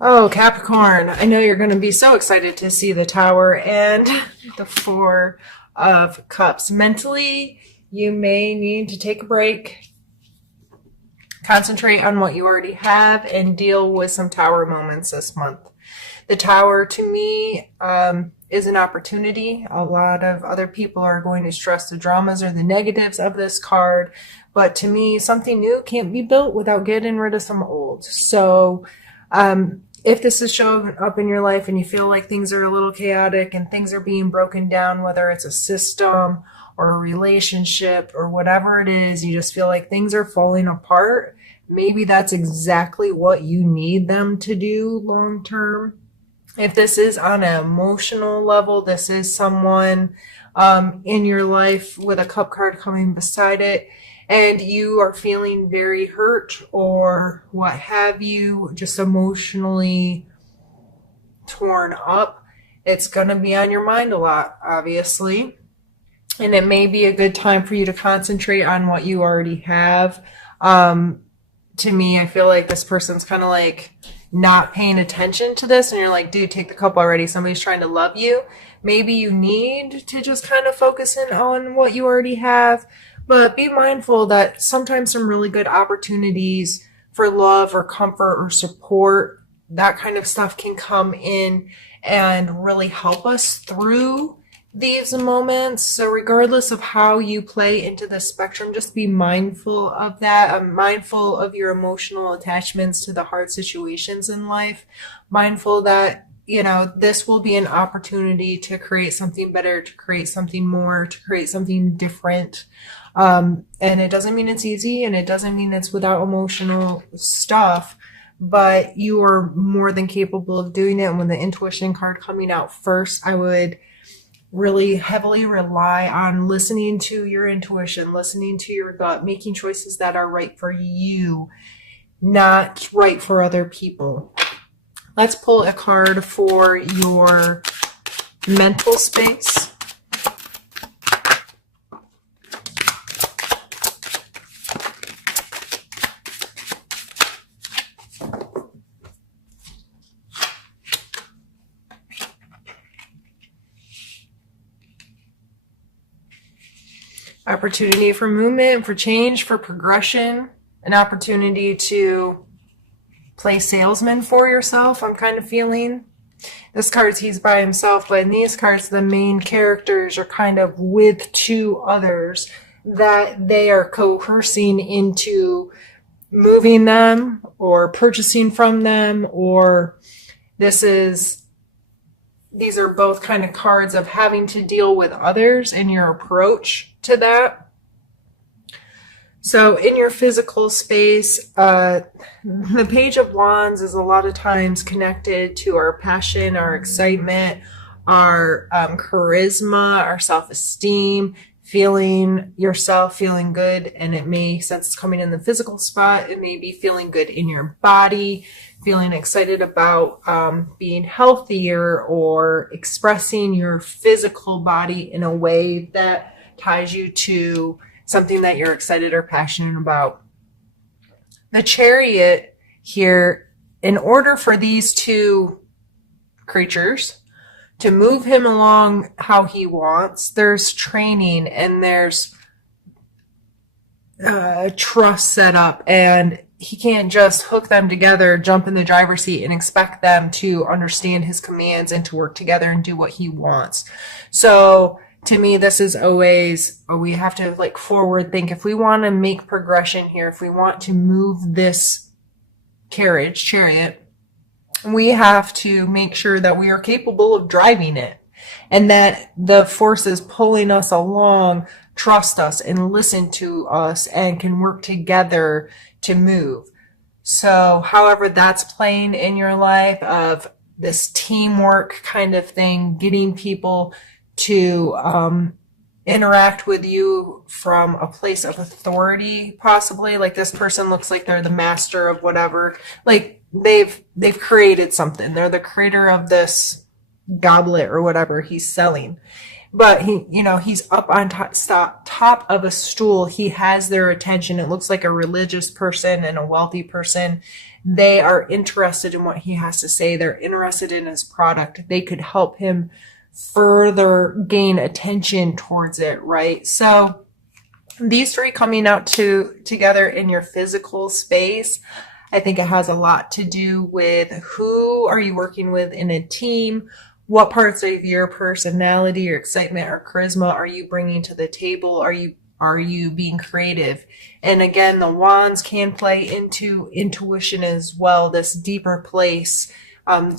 Oh, Capricorn, I know you're going to be so excited to see the Tower and the Four of Cups. Mentally, you may need to take a break, concentrate on what you already have, and deal with some Tower moments this month. The Tower, to me, is an opportunity. A lot of other people are going to stress the dramas or the negatives of this card, but to me, something new can't be built without getting rid of some old. So, if this is showing up in your life and you feel like things are a little chaotic and things are being broken down, whether it's a system or a relationship or whatever it is, you just feel like things are falling apart. Maybe that's exactly what you need them to do long term. If this is on an emotional level, this is someone in your life with a cup card coming beside it, and you are feeling very hurt or what have you, just emotionally torn up, it's going to be on your mind a lot, obviously. And it may be a good time for you to concentrate on what you already have. To me, I feel like this person's kind of like not paying attention to this, and you're like, dude, take the cup already. Somebody's trying to love you. Maybe you need to just kind of focus in on what you already have, but be mindful that sometimes some really good opportunities for love or comfort or support, that kind of stuff can come in and really help us through these moments. So regardless of how you play into the spectrum, just be mindful of that. Mindful of your emotional attachments to the hard situations in life. Mindful that, this will be an opportunity to create something better, to create something more, to create something different. And it doesn't mean it's easy, and it doesn't mean it's without emotional stuff, but you are more than capable of doing it. And with the intuition card coming out first, I would really heavily rely on listening to your intuition, listening to your gut, making choices that are right for you, not right for other people. Let's pull a card for your mental space. Opportunity for movement, for change, for progression, an opportunity to play salesman for yourself. I'm kind of feeling this card's he's by himself, but in these cards, the main characters are kind of with two others that they are coercing into moving them or purchasing from them, or these are both kind of cards of having to deal with others and your approach to that. So in your physical space, the Page of Wands is a lot of times connected to our passion, our excitement, our charisma, our self-esteem, feeling yourself, feeling good. And it may, since it's coming in the physical spot, it may be feeling good in your body, feeling excited about being healthier or expressing your physical body in a way that ties you to something that you're excited or passionate about. The Chariot here, in order for these two creatures to move him along how he wants, there's training and there's trust set up, and he can't just hook them together, jump in the driver's seat, and expect them to understand his commands and to work together and do what he wants. So to me, this is always, we have to like forward think. If we want to make progression here, if we want to move this chariot, we have to make sure that we are capable of driving it and that the forces pulling us along trust us and listen to us and can work together to move. So however that's playing in your life, of this teamwork kind of thing, getting people to interact with you from a place of authority, possibly. Like this person looks like they're the master of whatever. Like they've created something. They're the creator of this goblet or whatever he's selling. But he's up on top of a stool. He has their attention. It looks like a religious person and a wealthy person they are interested in what he has to say. They're interested in his product. They could help him further gain attention towards it, right? So these three coming out together in your physical space, I think it has a lot to do with who are you working with in a team? What parts of your personality, your excitement, or charisma are you bringing to the table? Are you being creative? And again, the wands can play into intuition as well, this deeper place.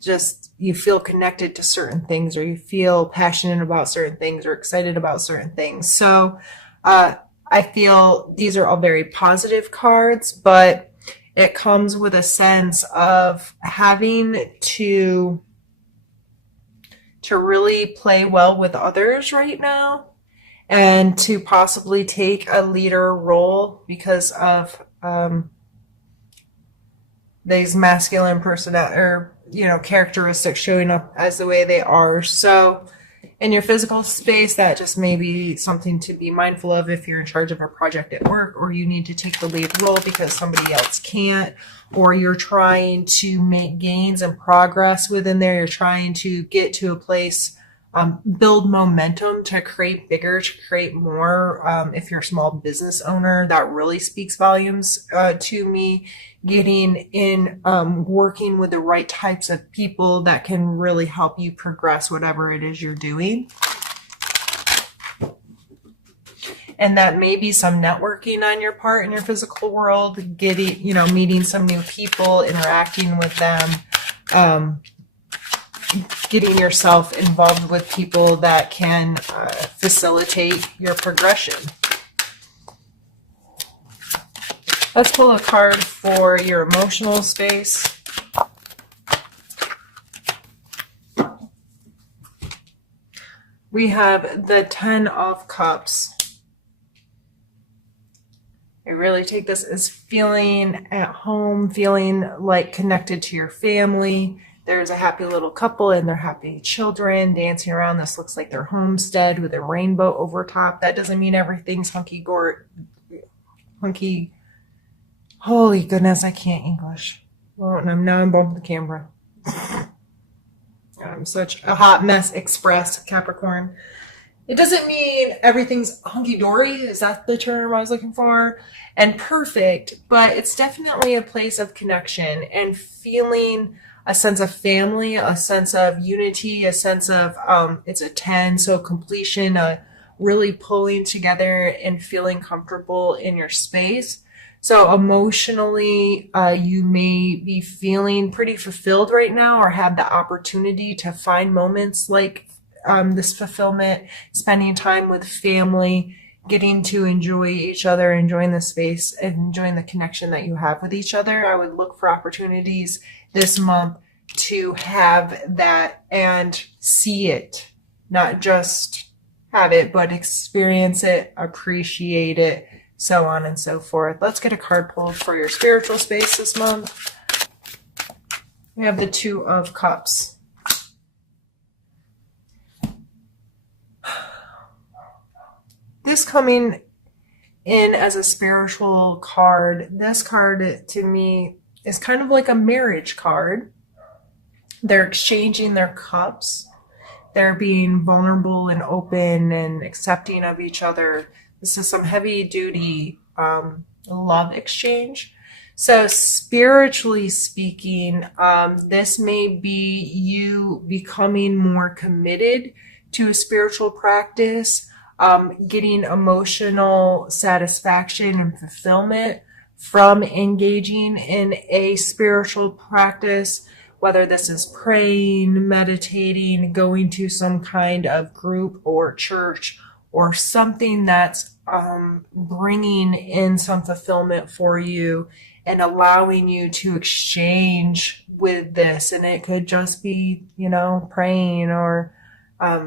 Just you feel connected to certain things, or you feel passionate about certain things, or excited about certain things. So I feel these are all very positive cards, but it comes with a sense of having to really play well with others right now, and to possibly take a leader role because of these masculine personality or characteristics showing up as the way they are. So in your physical space, that just may be something to be mindful of if you're in charge of a project at work, or you need to take the lead role because somebody else can't, or you're trying to make gains and progress within there. You're trying to get to a place, build momentum to create bigger, to create more. If you're a small business owner, that really speaks volumes to me. Getting in, working with the right types of people that can really help you progress whatever it is you're doing. And that may be some networking on your part in your physical world, meeting some new people, interacting with them, getting yourself involved with people that can facilitate your progression. Let's pull a card for your emotional space. We have the 10 of Cups. I really take this as feeling at home, feeling like connected to your family. There's a happy little couple and their happy children dancing around. This looks like their homestead with a rainbow over top. That doesn't mean everything's hunky. Holy goodness, I can't English. Well, now I'm bumping the camera. I'm such a hot mess express, Capricorn. It doesn't mean everything's hunky-dory. Is that the term I was looking for? And perfect, but it's definitely a place of connection and feeling a sense of family, a sense of unity, a sense of, it's a 10, so completion, really pulling together and feeling comfortable in your space. So emotionally, you may be feeling pretty fulfilled right now, or have the opportunity to find moments like this fulfillment, spending time with family, getting to enjoy each other, enjoying the space, and enjoying the connection that you have with each other. I would look for opportunities this month to have that and see it, not just have it, but experience it, appreciate it, so on and so forth. Let's get a card pulled for your spiritual space this month. We have the 2 of Cups. This coming in as a spiritual card, this card to me is kind of like a marriage card. They're exchanging their cups. They're being vulnerable and open and accepting of each other. This is some heavy duty love exchange. So spiritually speaking, this may be you becoming more committed to a spiritual practice, getting emotional satisfaction and fulfillment from engaging in a spiritual practice, whether this is praying, meditating, going to some kind of group or church, or something that's bringing in some fulfillment for you and allowing you to exchange with this. And it could just be, praying, or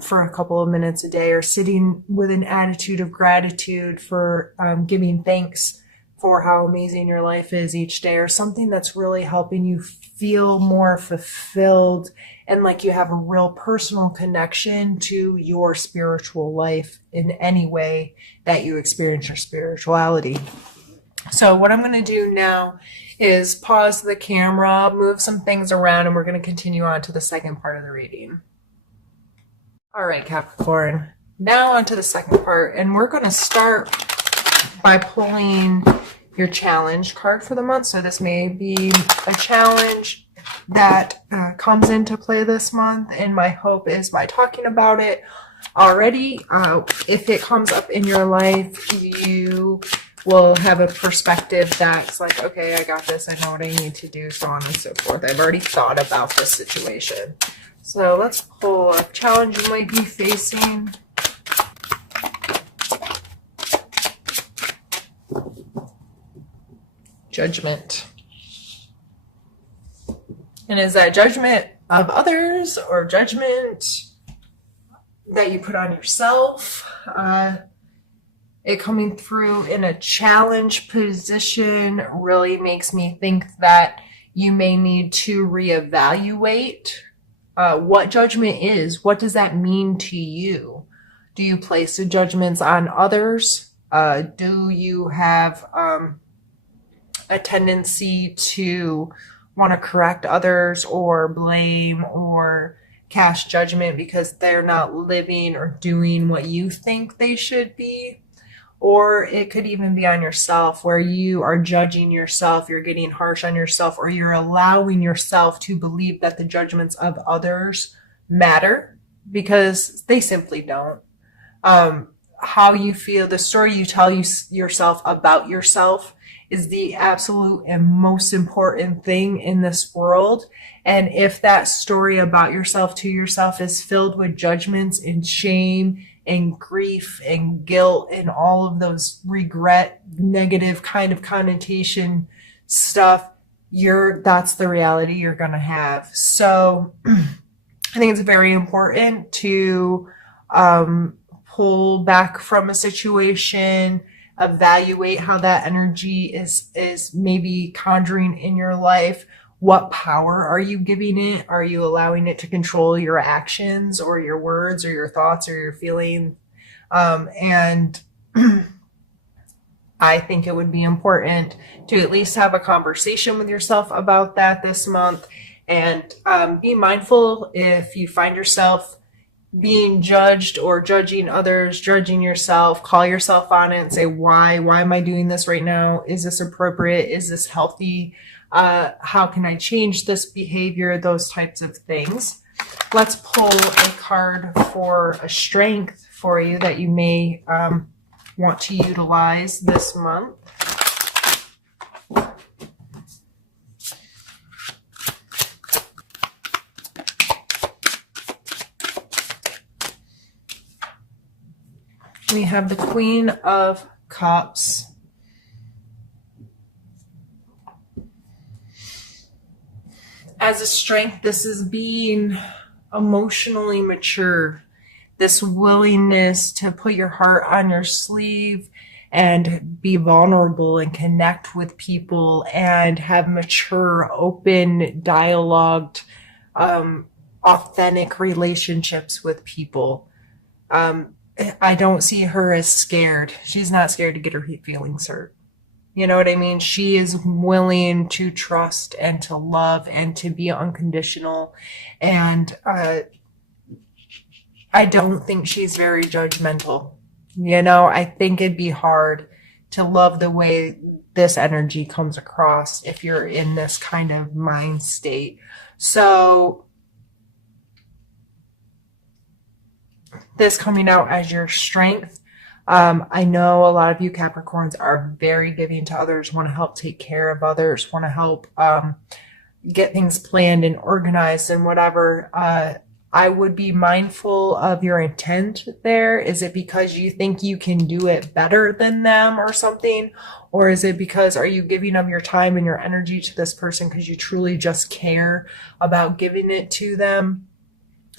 for a couple of minutes a day, or sitting with an attitude of gratitude for giving thanks for how amazing your life is each day, or something that's really helping you feel more fulfilled and like you have a real personal connection to your spiritual life in any way that you experience your spirituality. So what I'm going to do now is pause the camera, move some things around, and we're going to continue on to the second part of the reading. All right, Capricorn. Now on to the second part, and we're going to start by pulling your challenge card for the month. So this may be a challenge that comes into play this month, and my hope is by talking about it already, if it comes up in your life, you will have a perspective that's like, okay, I got this, I know what I need to do, so on and so forth. I've already thought about this situation. So let's pull a challenge you might be facing. Judgment. And is that judgment of others or judgment that you put on yourself? It coming through in a challenge position really makes me think that you may need to reevaluate what judgment is. What does that mean to you? Do you place the judgments on others? Do you have a tendency to want to correct others or blame or cast judgment because they're not living or doing what you think they should be? Or it could even be on yourself, where you are judging yourself, you're getting harsh on yourself, or you're allowing yourself to believe that the judgments of others matter because they simply don't. How you feel, the story you tell yourself about yourself is the absolute and most important thing in this world. And if that story about yourself to yourself is filled with judgments and shame and grief and guilt and all of those regret, negative kind of connotation stuff, that's the reality you're going to have. So I think it's very important to pull back from a situation, evaluate how that energy is maybe conjuring in your life. What power are you giving it? Are you allowing it to control your actions or your words or your thoughts or your feelings? And I think it would be important to at least have a conversation with yourself about that this month, and be mindful if you find yourself being judged or judging others, judging yourself, call yourself on it and say, why am I doing this right now? Is this appropriate? Is this healthy? How can I change this behavior? Those types of things. Let's pull a card for a strength for you that you may want to utilize this month. We have the Queen of Cups. As a strength, this is being emotionally mature. This willingness to put your heart on your sleeve and be vulnerable and connect with people and have mature, open, dialogued, authentic relationships with people. I don't see her as scared. She's not scared to get her feelings hurt. You know what I mean? She is willing to trust and to love and to be unconditional. And I don't think she's very judgmental. You know, I think it'd be hard to love the way this energy comes across if you're in this kind of mind state. So this coming out as your strength. I know a lot of you Capricorns are very giving to others, want to help take care of others, want to help get things planned and organized and whatever. I would be mindful of your intent there. Is it because you think you can do it better than them or something? Or is it because are you giving of your time and your energy to this person because you truly just care about giving it to them?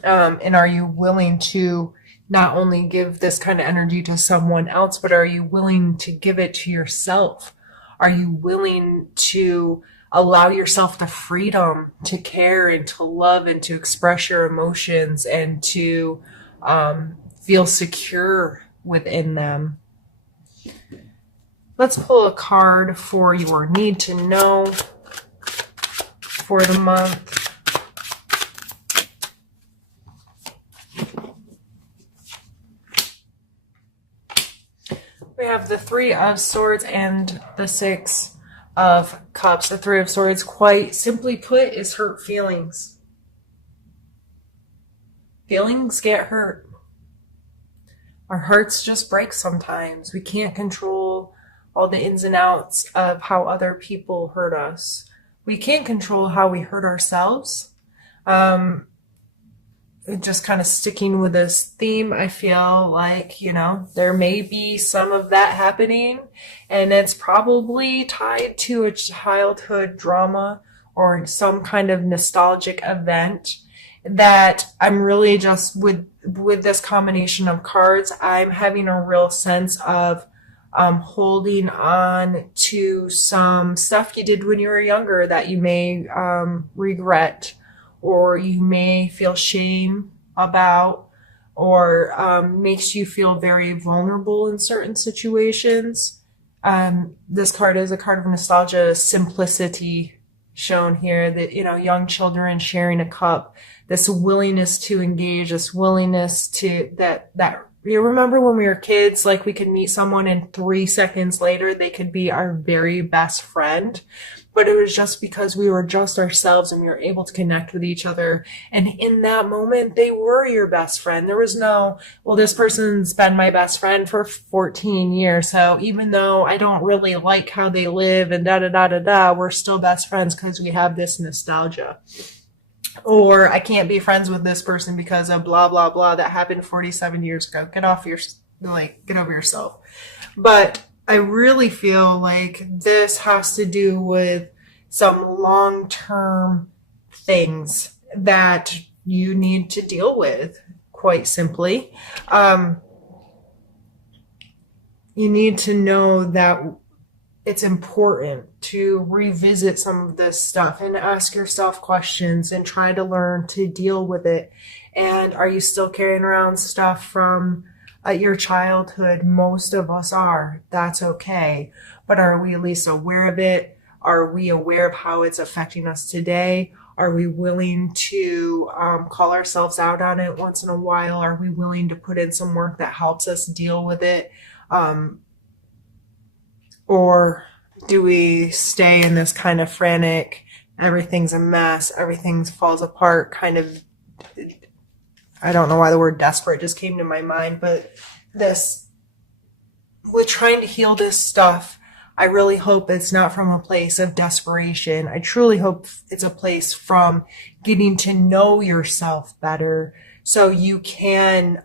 And are you willing to not only give this kind of energy to someone else, but are you willing to give it to yourself? Are you willing to allow yourself the freedom to care and to love and to express your emotions and to feel secure within them? Let's pull a card for your need to know for the month. We have the Three of Swords and the Six of Cups. The Three of Swords, quite simply put, is hurt feelings. Feelings get hurt. Our hearts just break sometimes. We can't control all the ins and outs of how other people hurt us. We can't control how we hurt ourselves. Just kind of sticking with this theme, I feel like, you know, there may be some of that happening, and it's probably tied to a childhood drama or some kind of nostalgic event that I'm really just with this combination of cards, I'm having a real sense of holding on to some stuff you did when you were younger that you may regret, or you may feel shame about, or makes you feel very vulnerable in certain situations. This card is a card of nostalgia, simplicity shown here, that, you know, young children sharing a cup, this willingness to engage, this willingness to, that you remember when we were kids, like we could meet someone and 3 seconds later they could be our very best friend. But it was just because we were just ourselves and we were able to connect with each other. And in that moment, they were your best friend. There was no, well, this person's been my best friend for 14 years. So even though I don't really like how they live and da-da-da-da-da, we're still best friends because we have this nostalgia. Or I can't be friends with this person because of blah, blah, blah that happened 47 years ago. Get over yourself. But I really feel like this has to do with some long-term things that you need to deal with, quite simply. You need to know that it's important to revisit some of this stuff and ask yourself questions and try to learn to deal with it. And are you still carrying around stuff from your childhood? Most of us are. That's okay. But are we at least aware of it? Are we aware of how it's affecting us today? Are we willing to call ourselves out on it once in a while? Are we willing to put in some work that helps us deal with it? Or do we stay in this kind of frantic, everything's a mess, everything falls apart kind of, I don't know why the word desperate just came to my mind, but this, with trying to heal this stuff, I really hope it's not from a place of desperation. I truly hope it's a place from getting to know yourself better so you can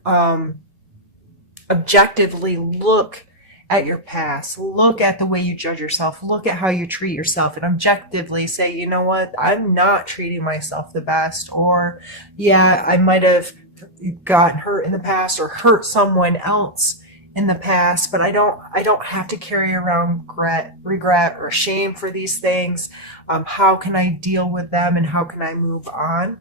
objectively look at your past, look at the way you judge yourself, look at how you treat yourself, and objectively say, you know what, I'm not treating myself the best, or yeah, I might have gotten hurt in the past or hurt someone else in the past, but I don't have to carry around regret or shame for these things. How can I deal with them and how can I move on?